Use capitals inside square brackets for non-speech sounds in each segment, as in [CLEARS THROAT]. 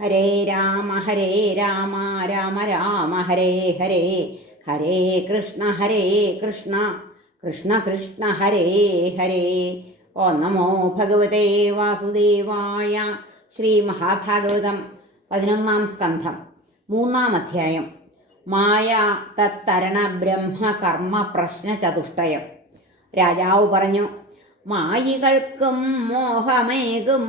ഹരേ രാമ ഹരേ രാമ രാമ രാമ ഹരേ ഹരേ ഹരേ കൃഷ്ണ ഹരേ കൃഷ്ണ കൃഷ്ണ കൃഷ്ണ ഹരേ ഹരേ. ഓ നമോ ഭഗവതേ വാസുദേവായ ശ്രീ മഹാഭാഗവതം പതിനൊന്നാം സ്കന്ധം മൂന്നാം അധ്യായം. മായ തത്തരണ ബ്രഹ്മ കർമ്മ പ്രശ്ന ചതുഷ്ടയം. രാജാവ് പറഞ്ഞു മായികൾക്കും മോഹമേകും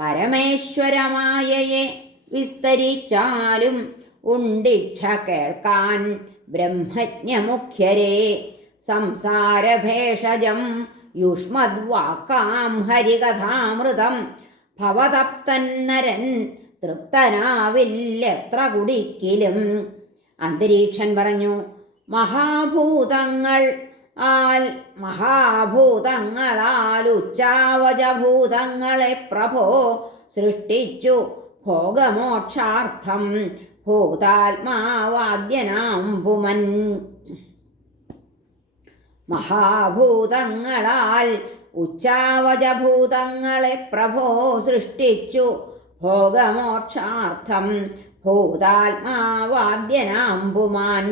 പരമേശ്വരമായയെ വിസ്തരിച്ചാലും ഉണ്ടിച്ഛ കേൾക്കാൻ ബ്രഹ്മജ്ഞമുഖ്യരെ. സംസാരഭേഷജം യുഷ്മദ്വാക്കാം ഹരികഥാമൃതം. ഭവതപ്തന്നരൻ തൃപ്തനാവില്ലെത്ര കുടിക്കിലും. അന്തരീക്ഷൻ പറഞ്ഞു മഹാഭൂതങ്ങൾ ആൽ മഹാഭൂതങ്ങളാൽ ഉച്ചാവചഭൂതങ്ങളെ പ്രഭോ സൃഷ്ടിച്ചു. ഭോഗമോക്ഷാർത്ഥം ഭൂതാത്മാവാദ്യനാം പുമൻ മഹാഭൂതങ്ങളാൽ ഉച്ചാവചഭൂതങ്ങളെ പ്രഭോ സൃഷ്ടിച്ചു. ഭോഗമോക്ഷാർത്ഥം ഭൂതാത്മാവാദ്യനാം പുമാൻ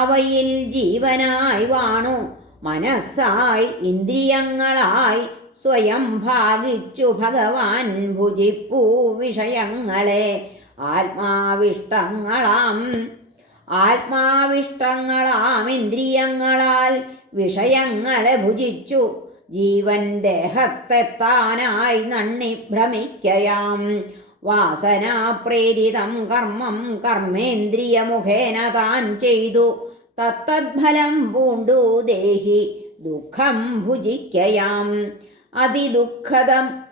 അവയിൽ ജീവനായി വാണു. മനസ്സായി ഇന്ദ്രിയങ്ങളായി സ്വയം ഭാഗിച്ചു ഭഗവാൻ ഭുജിപ്പൂ വിഷയങ്ങളെ. ആത്മാവിഷ്ടങ്ങളാം. ആത്മാവിഷ്ടങ്ങളാം ഇന്ദ്രിയങ്ങളാൽ വിഷയങ്ങളെ ഭുജിച്ചു. ജീവൻ ദേഹത്തെത്താനായി നണ്ണി ഭ്രമിക്കയാം. വാസനാപ്രേരിതം കർമ്മം കർമ്മേന്ദ്രിയമുഖേന താൻ ചെയ്തു. തത്തദ്ഫലം പൂണ്ടു ദേഹി ദുഃഖം ഭുജിക്കയാം. അതിദുഃഖദം.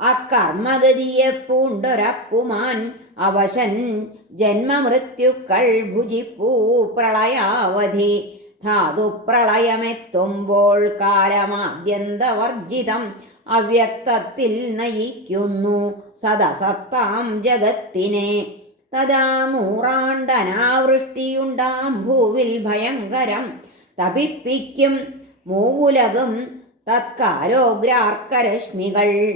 അക്കർമ്മഗതിയെ പൂണ്ടൊരപ്പുമാൻ അവശൻ ജന്മമൃത്യുക്കൾ ഭുജിപ്പൂ പ്രളയാവധി. ധാതുപ്രളയമെത്തുമ്പോൾ കാലമാദ്യന്തവർജിതം അവ്യക്തത്തിൽ നയിക്കുന്നു സദസത്താം ജഗത്തിനെ. തഥാ നൂറാണ്ടനാവൃഷ്ടിയുണ്ടാം ഭൂവിൽ ഭയങ്കരം തപിപ്പിക്കും. മൂവുലകും തത്കാരോഗ്രാർക്കരശ്മികൾ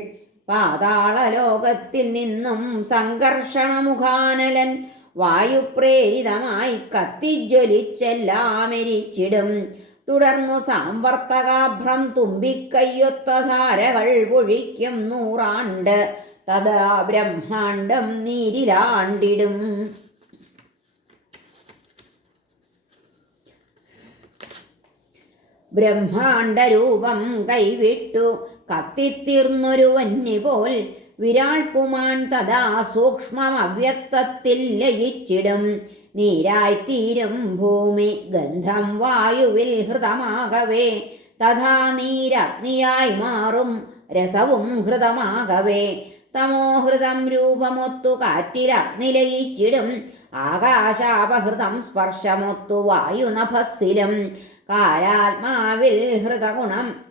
പാതാളലോകത്തിൽ നിന്നും സംഘർഷണമുഖാനലൻ വായുപ്രേരിതമായി കത്തിജ്വലിച്ചെല്ലാമരിച്ചിടും. തുടർന്നു സാമ്പർത്തകാഭ്രം തുമ്പിക്കയ്യൊത്ത ധാരകൾ പൊഴിക്കും നൂറാണ്ട്. തഥാ ബ്രഹ്മാണ്ടം നീരിലാണ്ടിടും. ബ്രഹ്മാണ്ടരൂപം കൈവിട്ടു. കത്തിത്തീർന്നൊരു വന്യപോൽ വിരാൾപുമാൻ തഥാ സൂക്ഷ്മം അവ്യക്തത്തിൽ ലയിച്ചിടും. നീരായിത്തീരും ഭൂമി ഗന്ധം വായുവിൽ ഹൃതമാകവേ. തഥാ നീരഗ്നിയായി മാറും രസവും ഹൃതമാകവേ. തമോഹൃതം രൂപമൊത്തു കാറ്റിലഗ്നിലയിച്ചിടും ആകാശാപഹൃതം സ്പർശമൊത്തു വായുനഭസ്സിലും. കാലാത്മാവിൽ ഹൃതഗുണം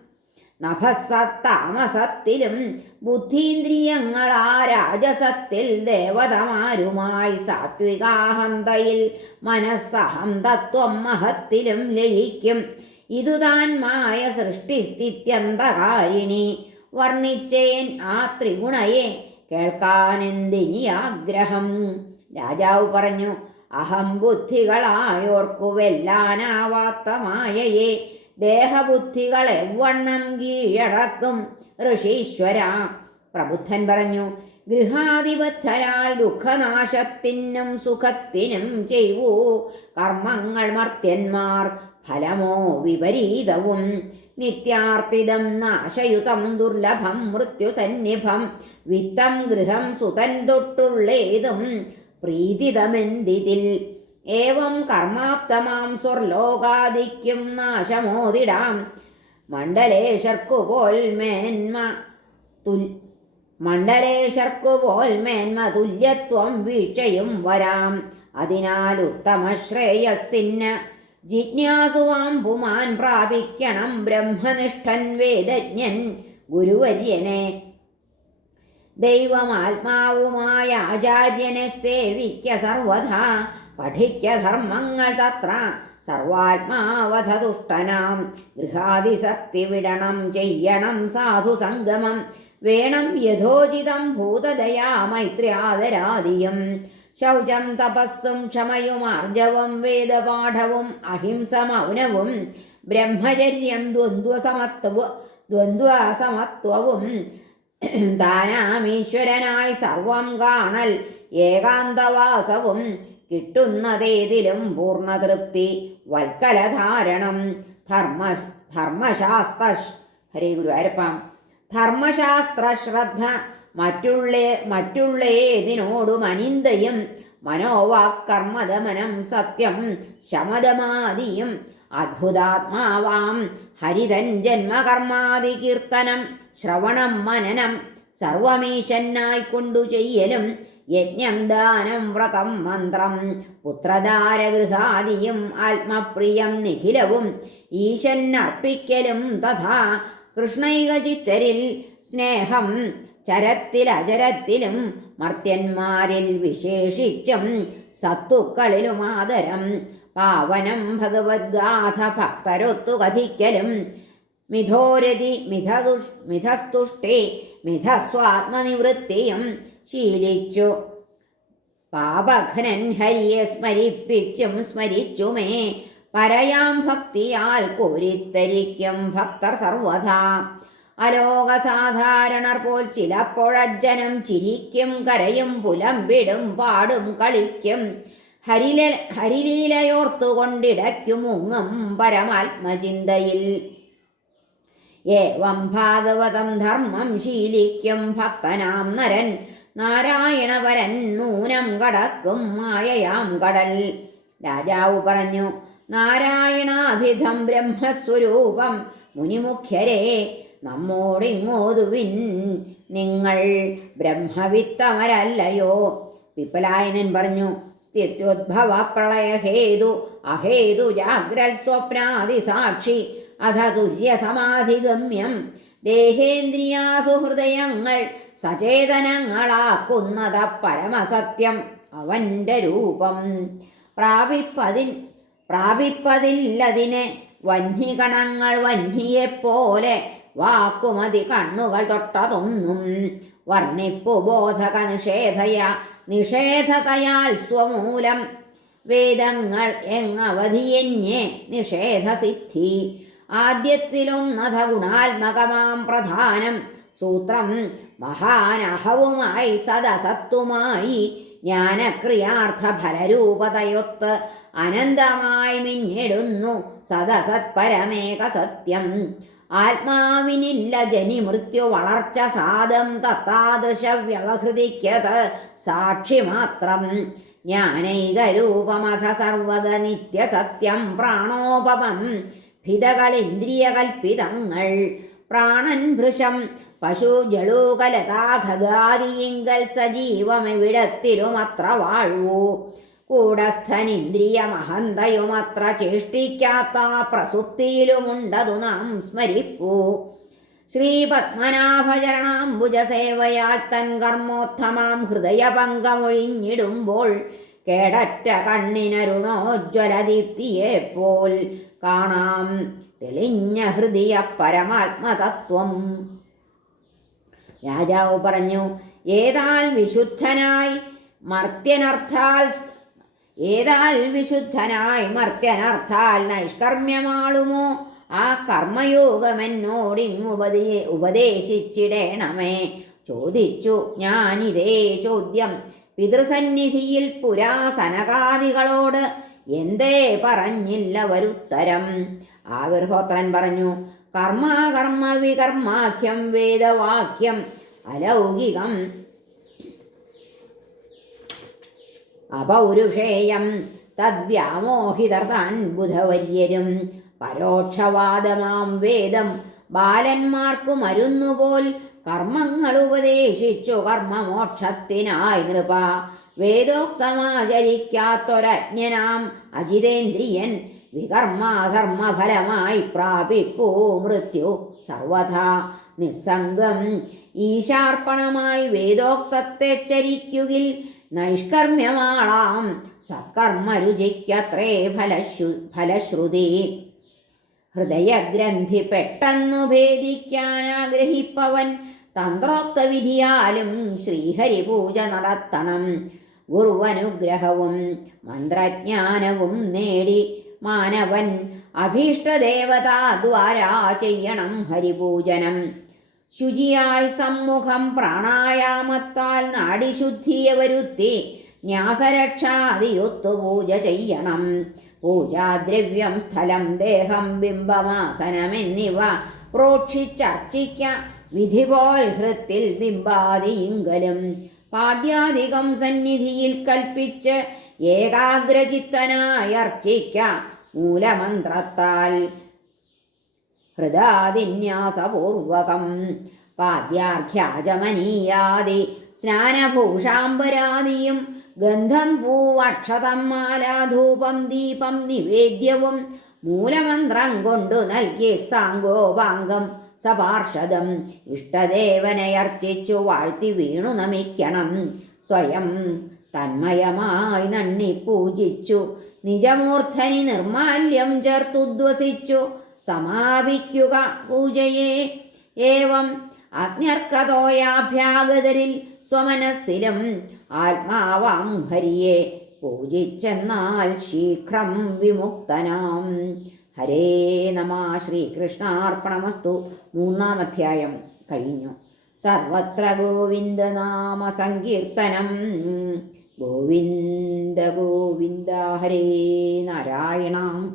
നഭസത്താമസത്തിലും ബുദ്ധീന്ദ്രിയങ്ങളാ രാജസത്തിൽ ദേവതമാരുമായി സാത്വികാഹന്തയിൽ മനസ്സഹം തത്വം മഹത്തിലും ലയിക്കും. ഇതുതാൻ മായ സൃഷ്ടിസ്ഥിത്യന്തകാരിണി. വർണിച്ചേൻ ആ ത്രിഗുണയെ കേൾക്കാനെന്തിനി ആഗ്രഹം രാജാവ് പറഞ്ഞു അഹം ബുദ്ധികളായോർക്കു വെല്ലാനാവാത്ത മായയെ ദേഹബുദ്ധികൾ എവണ്ണം കീഴടക്കും ഋഷീശ്വര. പ്രബുദ്ധൻ പറഞ്ഞു ഗൃഹാധിപത്യരാൽ ദുഃഖനാശത്തിനും സുഖത്തിനും ചെയ്വൂ. കർമ്മങ്ങൾ മർത്യന്മാർ ഫലമോ വിപരീതവും. നിത്യാർത്ഥിതം നാശയുതം ദുർലഭം മൃത്യുസന്നിഭം. വിത്തം ഗൃഹം സുതൻ തൊട്ടുള്ളേതും പ്രീതിതമെന്തിതിൽ? ഏവം കർമാപ്തമാം സ്വർലോകാദിക്കും നാശമോതിടാം. മണ്ഡലേശർക്കു പോൽ മേന്മ തുൽ മണ്ഡലേശർക്കു പോൽ മേന്മ തുല്യത്വം വീഴ്ചയും വരാം. അതിനാൽ ഉത്തമശ്രേയസ്സിന് ജിജ്ഞാസുവാം പുമാൻ പ്രാപിക്കണം ബ്രഹ്മനിഷ്ഠൻ വേദജ്ഞൻ ഗുരുവര്യനെ. ദൈവമാത്മാവുമായ ആചാര്യനെ സേവിക്ക സർവഥാ പഠിക്ക ധർമ്മങ്ങൾ തത്ര സർവാത്മാവധതുഷ്ടനാം. ഗൃഹാതിശക്തി വിടണം ചെയ്യണം സാധുസംഗമം വേണം യഥോചിതം ഭൂതദയാ മൈത്ര്യാദരാദിയും ശൗചം തപസ്സും ക്ഷമയും ആർജവം വേദപാഠവും അഹിംസ മൗനവും ബ്രഹ്മചര്യം ദ്വന്ദ്വസമത്വ ദ്വന്ദ്വസമത്വവും [CLEARS THROAT] താനാമീശ്വരനായി സർവം കാണൽ. ഏകാന്തവാസവും കിട്ടുന്നതേതിലും പൂർണതൃപ്തി. വൽക്കലധാരണം. ധർമ്മ ധർമ്മശാസ്ത്ര ഹരേ ഗുരുവായൂരപ്പ ധർമ്മശാസ്ത്ര ശ്രദ്ധ മറ്റുള്ള മറ്റുള്ള ഏതിനോടും അനിന്ദയും മനോവാക്കർമ്മദമനം സത്യം. ശമദമാദിയും അദ്ഭുതാത്മാവാം ഹരിതൻ ജന്മകർമാദി കീർത്തനം ശ്രവണം മനനം സർവമീശന്നായിക്കൊണ്ടു ചെയ്യലും യജ്ഞം ദാനം വ്രതം മന്ത്രം പുത്രധാരഗൃഹാദിയും ആത്മപ്രിയം നിഖിലവും ഈശന്നർപ്പിക്കലും തഥാ കൃഷ്ണൈകചിത്തരിൽ സ്നേഹം ചരത്തിലചരത്തിലും മർത്യന്മാരിൽ വിശേഷിച്ചും സത്തുക്കളിലും ആദരം പാവനം ഭഗവദ്ഗാഥ ഭക്തരൊത്തു കഥിക്കലും മിഥോരതി മിഥതുഷ് മിഥസ്തുഷ്ടി മിഥസ്വാത്മനിവൃത്തിയും ശീലിച്ചു. പാപഘ്നൻ ഹരിയെ സ്മരിപ്പിച്ചും സ്മരിച്ചുമേ. പരയാം ഭക്തിയാൽ കോരിത്തരിക്കും ഭക്തർ സർവഥാ അലോകസാധാരണർ പോൽ ചിലപ്പോഴജ്ജനം ചിരിക്കും കരയും പുലമ്പിടും പാടും കളിക്കും. ഹരില ഹരിലീലയോർത്തുകൊണ്ടിടയ്ക്കുമുങ്ങും പരമാത്മചിന്തയിൽ. ഏവം ഭാഗവതം ധർമ്മം ശീലിക്കും ഭക്തനാം നരൻ നാരായണവരൻ നൂനം കടക്കും മായയാം കടൽ. രാജാവ് പറഞ്ഞു നാരായണാഭിധം ബ്രഹ്മസ്വരൂപം മുനിമുഖ്യരെ നമ്മോടിങ്ങോതുവിൻ നിങ്ങൾ ബ്രഹ്മവിത്തമരല്ലയോ? പിപ്പലായനൻ പറഞ്ഞു സ്ഥിത്യോദ്ഭവ പ്രളയഹേതു അഹേതു ജാഗ്രൽ സ്വപ്നാദി സാക്ഷി അധ തുല്യസമാധിഗമ്യം. ദേഹേന്ദ്രിയാസുഹൃദയങ്ങൾ സചേതനങ്ങളാക്കുന്നത പരമസത്യം അവന്റെ രൂപം. പ്രാപിപ്പതിൽ പ്രാപിപ്പതില്ലതിനെ വന്ഹികണങ്ങൾ വന്യയെപ്പോലെ വാക്കുമതി കണ്ണുകൾ തൊട്ടതൊന്നും വർണിപ്പു ബോധക നിഷേധയ നിഷേധതയാൽ സ്വമൂലം. വേദങ്ങൾ എങ്ങവധിയന്യേ നിഷേധസിദ്ധി. ആദ്യത്തിലൊന്നധ ഗുണാത്മകമാം പ്രധാനം. സൂത്രം മഹാനഹവുമായി സദസത്തുമായി ജ്ഞാനക്രിയാർത്ഥ ഫലരൂപതയൊത്ത് അനന്തമായി മിന്നിടുന്നു സദസത്പരമേക സത്യം ആത്മാവിനില്ല ജനി മൃത്യു വളർച്ച സാധം തത്താദൃശ വ്യവഹൃതിക്കത് സാക്ഷി മാത്രം ജ്ഞാനൈകരൂപമഥ സർവത നിത്യസത്യം പ്രാണോപമം. ഭിതകളിന്ദ്രിയകൽപ്പിതങ്ങൾ പ്രാണൻ ഭൃശം. പശു ജളൂകലതാഖഗാദിയിങ്കൽ സജീവമെവിടത്തിലുമത്ര വാഴൂ കൂടസ്ഥനിന്ദ്രിയമഹന്തയുമത്ര ചേഷ്ടിക്കാത്ത പ്രസുപ്തിയിലുമുണ്ടതു നാം സ്മരിപ്പൂ. ശ്രീപത്മനാഭചരണാംബുജസേവയാൽ തൻ കർമ്മോത്തമാം ഹൃദയപങ്കമൊഴിഞ്ഞിടുമ്പോൾ കേടറ്റ കണ്ണിനരുണോജ്വലദീപ്തിയെപ്പോൽ കാണാം തെളിഞ്ഞ ഹൃദയ പരമാത്മതത്വം രാജാവ് പറഞ്ഞു ഏതാൽ വിശുദ്ധനായി മർത്യനർത്ഥാൽ ഏതാൽ വിശുദ്ധനായി മർത്യനർത്ഥാൽ നൈഷ്കർമ്മ്യമാളുമോ? ആ കർമ്മയോഗമെന്നോടിങ്ങുപദേ ഉപദേശിച്ചിടേണമേ. ചോദിച്ചു ഞാനിതേ ചോദ്യം. പിതൃസന്നിധിയിൽ പുരാസനകാദികളോട് എന്തേ പറഞ്ഞില്ല വരുത്തരം? ആവിർഹോത്രൻ പറഞ്ഞു കർമ്മ കർമ്മ വികർമാഖ്യം വേദവാക്യം അലൗകികം അപൗരുഷേയം തദ്വ്യാമോഹിതർത്താൻ ബുധവര്യരും. പരോക്ഷവാദമാം വേദം ബാലന്മാർക്കു മരുന്നുപോൽ കർമ്മങ്ങൾ ഉപദേശിച്ചു കർമ്മമോക്ഷത്തിനായി നൃപ. വേദോക്തമാചരിക്കാത്തൊരജ്ഞനാം അജിതേന്ദ്രിയൻ വികർമാധർമ്മഫലമായി പ്രാപിപ്പൂ മൃത്യു സർവഥാ നിസ്സംഗം. ഈശാർപ്പണമായി വേദോക്തത്തെ ചരിക്കുകിൽ നൈഷ്കർമ്മ്യമാളാം. സത്കർമ്മരുചിക്കത്രേ ഫലശ്രു ഫലശ്രുതി. ഹൃദയഗ്രന്ഥി പെട്ടെന്നു ഭേദിക്കാൻ ആഗ്രഹിപ്പവൻ തന്ത്രോക്ത വിധിയാലും ശ്രീഹരി പൂജ നടത്തണം. ഗുരുവനുഗ്രഹവും മന്ത്രജ്ഞാനവും നേടി മാനവൻ. അഭീഷ്ടദേവതാ ദ്വാരാ ചെയ്യണം ഹരിപൂജനം. ശുചിയായി സമ്മുഖം പ്രാണായാമത്താൽ നാടിശുദ്ധിയെ വരുത്തി ന്യാസരക്ഷാദിയൊത്തു പൂജ ചെയ്യണം. പൂജാദ്രവ്യം സ്ഥലം ദേഹം ബിംബമാസനം എന്നിവ പ്രോക്ഷിച്ചർച്ചിക്ക വിധിപോൽ ഹൃത്തിൽ ബിംബാദിയിങ്കലും. പാദ്യാധികം സന്നിധിയിൽ കൽപ്പിച്ച് ഏകാഗ്രചിത്തനായർച്ചിക്ക മൂലമന്ത്രത്താൽ ഹൃദാതിന്യാസപൂർവകം പാദ്യാർഘ്യാചമനീയാദി സ്നാനഭൂഷാംബരാദിയും ഗന്ധം പൂവക്ഷതം മാലാധൂപം ദീപം നിവേദ്യവും മൂലമന്ത്രം കൊണ്ടു നൽകി സാങ്കോപാംഗം സപാർഷദം ഇഷ്ടദേവനയർച്ചിച്ചു വാഴ്ത്തി വീണു നമിക്കണം. സ്വയം തന്മയമായി നണ്ണി പൂജിച്ചു നിജമൂർധനി നിർമാല്യം ചേർത്തുദ്വസിച്ചു സമാപിക്കുക പൂജയെ. ഏവം അജ്ഞർക്കതോയാഭ്യാഗതരിൽ സ്വമനസ്സിലും ആത്മാവാം ഹരിയെ പൂജിച്ചെന്നാൽ ശീഘ്രം വിമുക്തനാം. ഹരേ നമ. ശ്രീകൃഷ്ണാർപ്പണമസ്തു. മൂന്നാം അധ്യായം കഴിഞ്ഞു. സർവത്ര ഗോവിന്ദനാമ സങ്കീർത്തനം. ഗോവിന്ദ ഗോവിന്ദ ഹരേ നാരായണ.